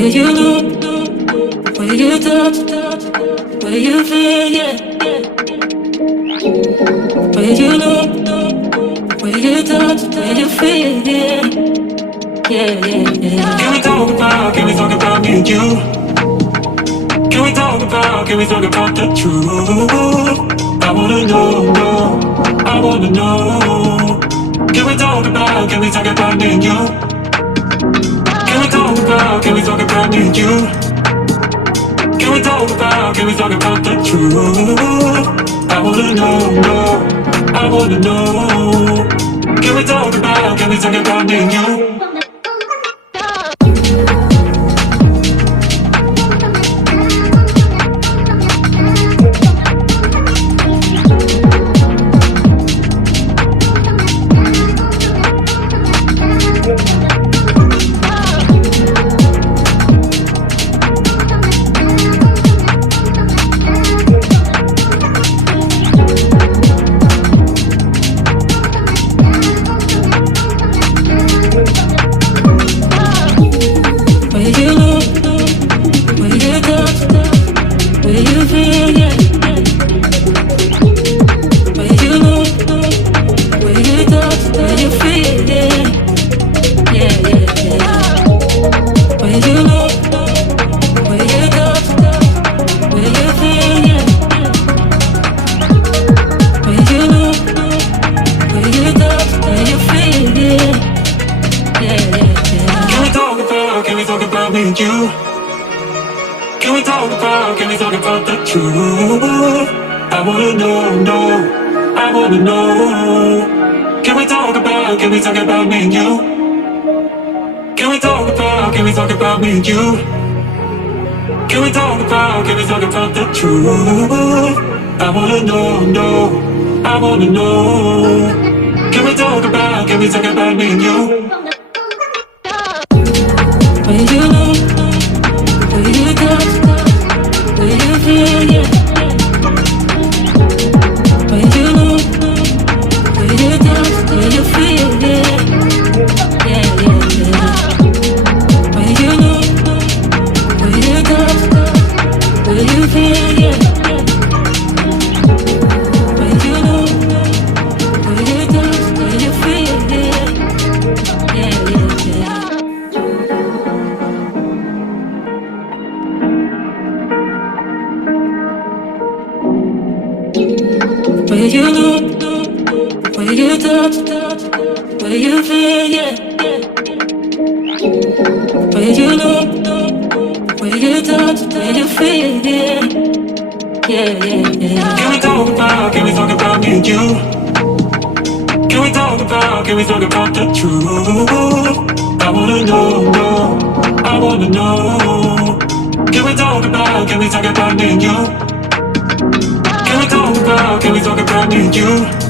Where you look, where you touch, where you feel, yeah. Where you look, where you touch, where you feel, yeah. Yeah, yeah, yeah. Can we talk about me and you? Can we talk about the truth? I wanna know, I wanna know. Can we talk about me and you? Can we talk about me and you? Can we talk about the truth? I wanna know, I wanna know. Can we talk about me and you? Can we talk about the truth? I wanna know, I wanna know. Can we talk about me and you? Can we talk about me and you? Can we talk about the truth? I wanna know, I wanna know. Can we talk about me and you? Where you look, where you touch, where you feel, yeah. Where you look, where you touch, where you feel, yeah. Yeah, yeah, yeah. Where you look, where you touch, where you feel, yeah. Where you look, where you touch, where you feel, yeah. Yeah, yeah, yeah. Where you look, where you touch, where you feel, yeah. Where you look, where you touch, where you feel, yeah. Yeah, yeah, yeah. Can we talk about me and you? Can we talk about the truth? I wanna know, I wanna know. Can we talk about me and you? Can we talk about me and you?